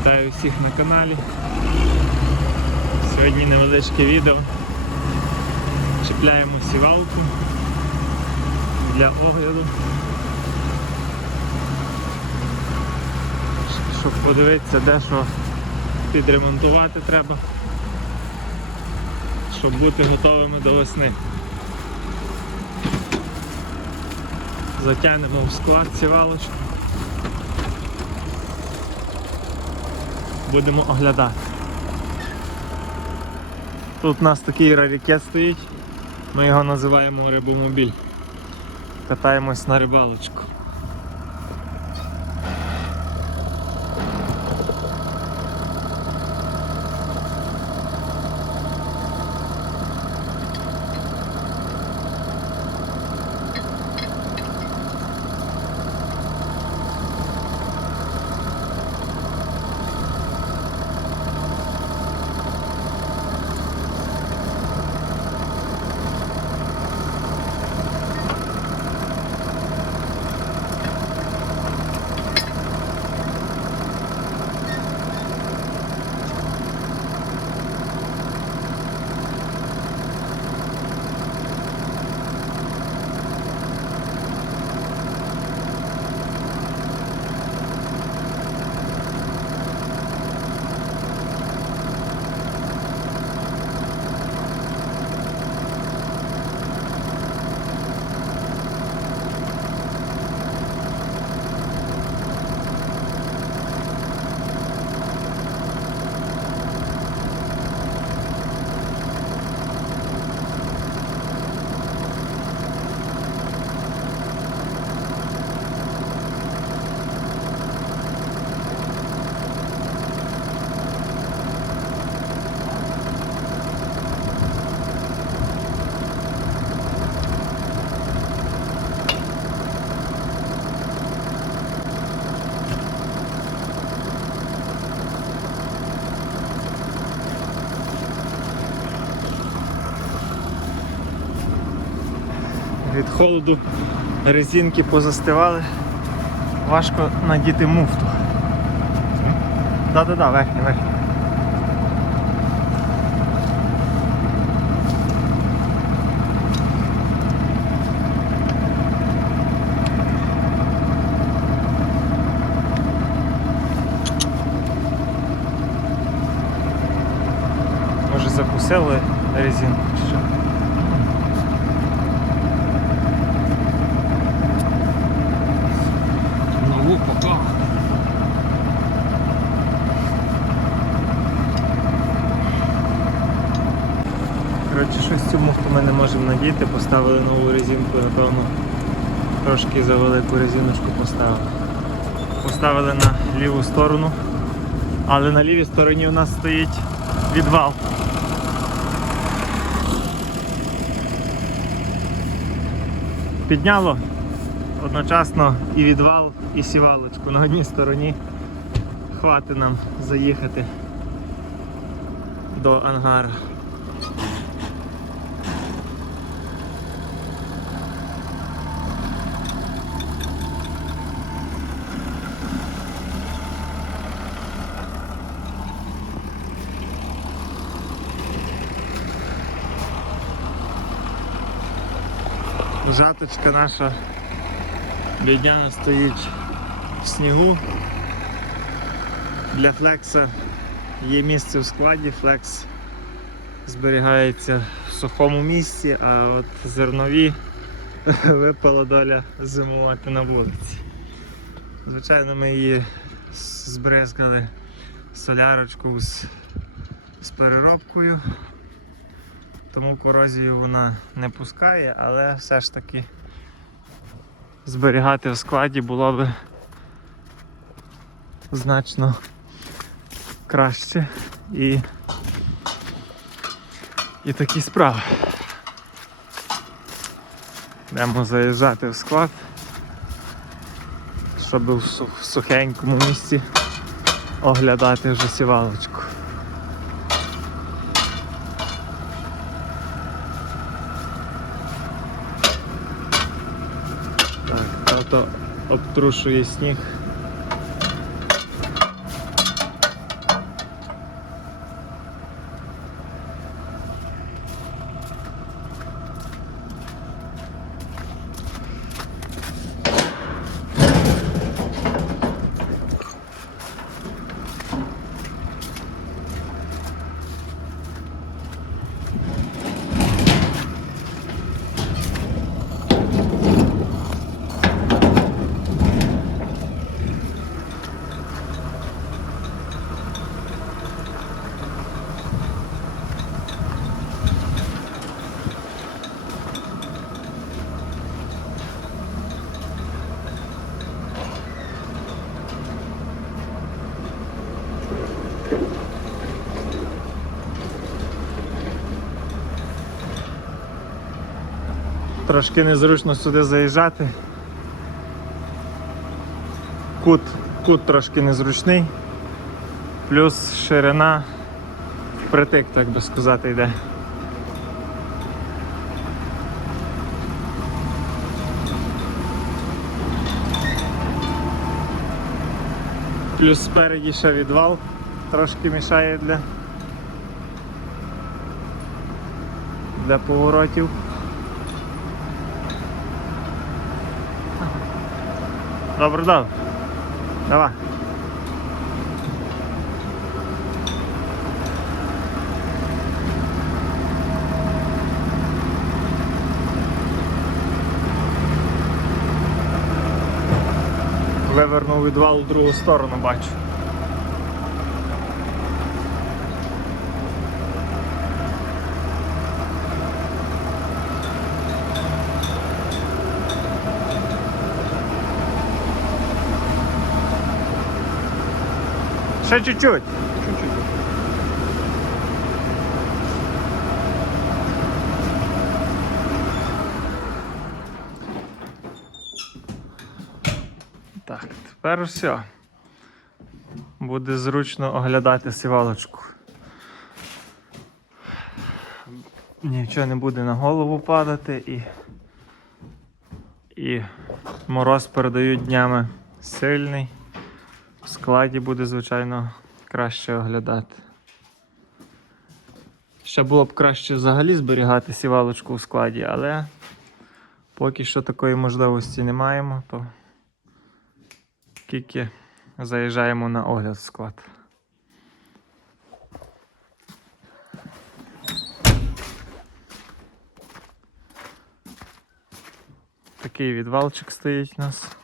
Вітаю всіх на каналі. Сьогодні невеличке відео. Чіпляємо сівалку для огляду. Щоб подивитися, де що підремонтувати треба, щоб бути готовими до весни. Затягнемо в склад сівалочку. Будемо оглядати. Тут у нас такий рарікет стоїть, ми його називаємо рибомобіль. Катаємось на рибалочку. Від холоду резинки позастивали. Важко надіти муфту. Да-да-да, верхня, верхня. Може закусили резинку ми не можемо надіти, поставили нову резинку, напевно, трошки за велику резиночку поставили. Поставили на ліву сторону, але на лівій стороні у нас стоїть відвал. Підняло одночасно і відвал, і сівалочку на одній стороні. Хватить нам заїхати до ангара. Жаточка наша бідняна стоїть в снігу. Для флекса є місце в складі, флекс зберігається в сухому місці, а от зернові випала доля зимувати на вулиці. Звичайно, ми її збризкали солярочку з, переробкою тому корозію вона не пускає, але все ж таки зберігати в складі було би значно краще і, і такі справи. Йдемо заїжджати в склад, щоб в сухенькому місці оглядати вже сівалочку. Тато обтрушує сніг. Трошки незручно сюди заїжджати. Кут, кут трошки незручний. Плюс ширина впритик, так би сказати, йде. Плюс спереді ще відвал трошки мішає для, для поворотів. Добре, добре. Давай. Вивернув відвал в другу сторону, бачу. Ще чуть-чуть. Так, тепер все. Буде зручно оглядати сівалочку. Нічого не буде на голову падати і, і мороз передають днями сильний. В складі буде, звичайно, краще оглядати. Ще було б краще взагалі зберігати сівалочку в складі, але поки що такої можливості не маємо, то тільки заїжджаємо на огляд в склад. Такий відвалчик стоїть у нас.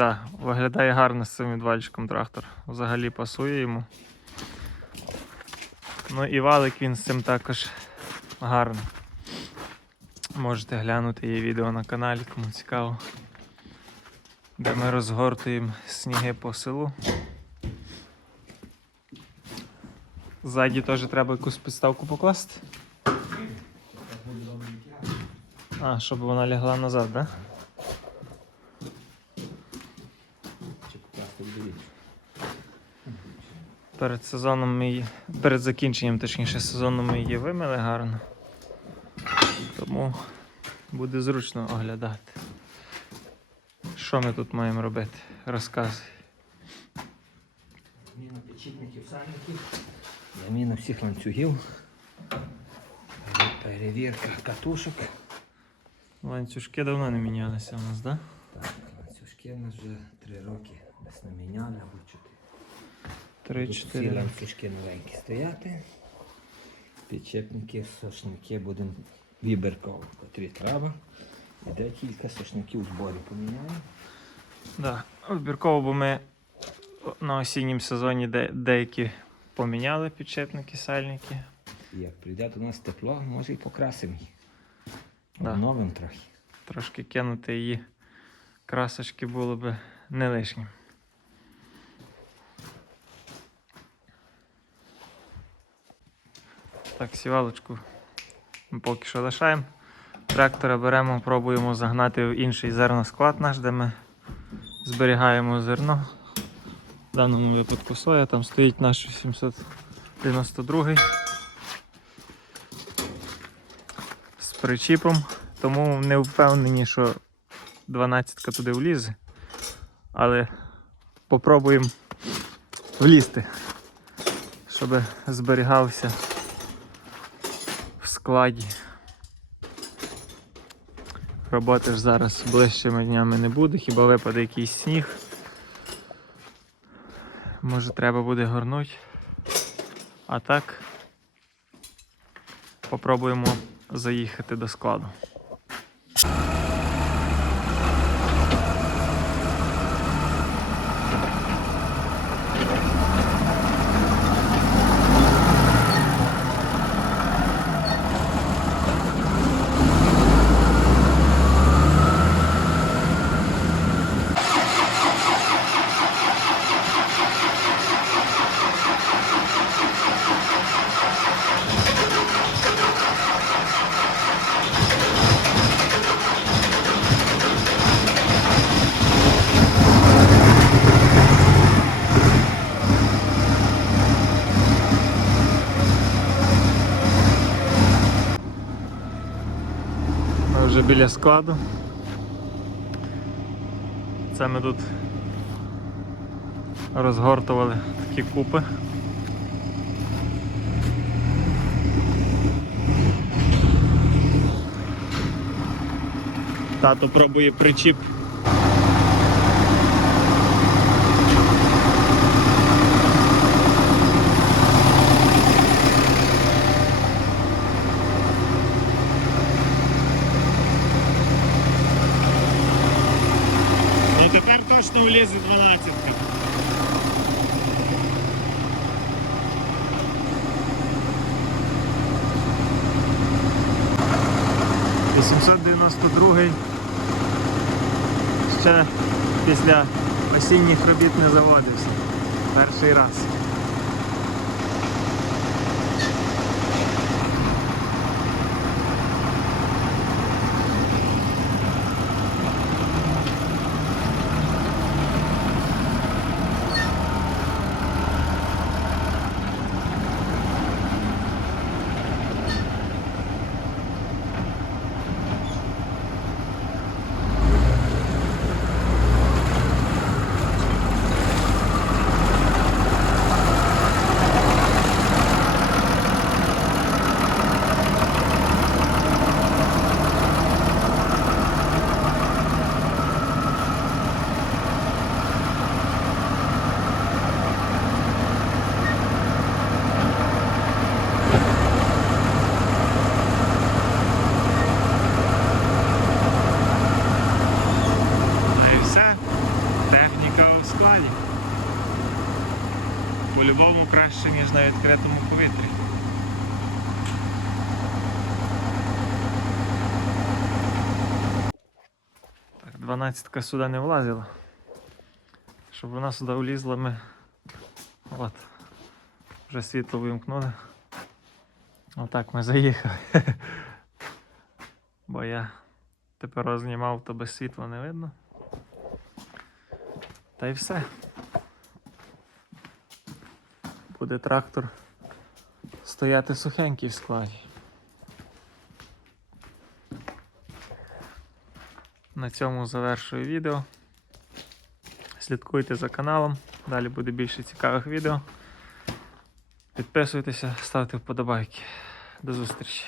Да, виглядає гарно з цим відвальчиком трактор. Взагалі пасує йому. Ну і валик він з цим також гарний. Можете глянути її відео на каналі, кому цікаво. Де ми розгортуємо сніги по селу. Ззаді теж треба якусь підставку покласти. А, щоб вона лягла назад, так? Да? Перед сезоном ми її, перед закінченням, точніше, сезону ми її вимили гарно. Тому буде зручно оглядати. Що ми тут маємо робити? Розказуй. Заміна підшипників сальників, заміна всіх ланцюгів, перевірка катушок. Ланцюжки давно не мінялися у нас, так? Да? Так, ланцюжки у нас вже три роки десь не міняли або чотири. Тут всі ланцюжки новенькі стояти. Підшипники, сошники будемо вибірково, котрі треба. І декілька сошників в зборі поміняємо. Да. Вибірково, бо ми на осіннім сезоні де, деякі поміняли підшипники, сальники. І як прийде до нас тепло, може і покрасимо їх. Да. Обновимо трохи. Трошки кинути її красочки було би не лишнім. Так, сівалочку ми поки що лишаємо. Трактора беремо, пробуємо загнати в інший зерносклад наш, де ми зберігаємо зерно. В даному випадку соя, там стоїть наш 792 з причіпом, тому не впевнені, що 12-ка туди влізе. Але попробуємо влізти, щоб зберігався складі. Роботи ж зараз ближчими днями не буде, хіба випаде якийсь сніг. Може треба буде горнути. А так попробуємо заїхати до складу. Біля складу. Це ми тут розгортували такі купи. Тато пробує причіп. Ну тепер точно влізе 12. Вісімсот дев'яносто другий. Ще після осінніх робіт не заводився. Перший раз. Ну і все. Техніка у складі. По-любому краще, ніж на відкритому повітрі. Так, 12 сюди не влазила. Щоб вона сюди влізла, ми от, вже світло вимкнули. Отак ми заїхали. Бо я тепер рознімав, то без світла не видно. Та й все. Буде трактор стояти сухенький в складі. На цьому завершую відео. Слідкуйте за каналом, далі буде більше цікавих відео. Підписуйтеся, ставте вподобайки. До зустрічі!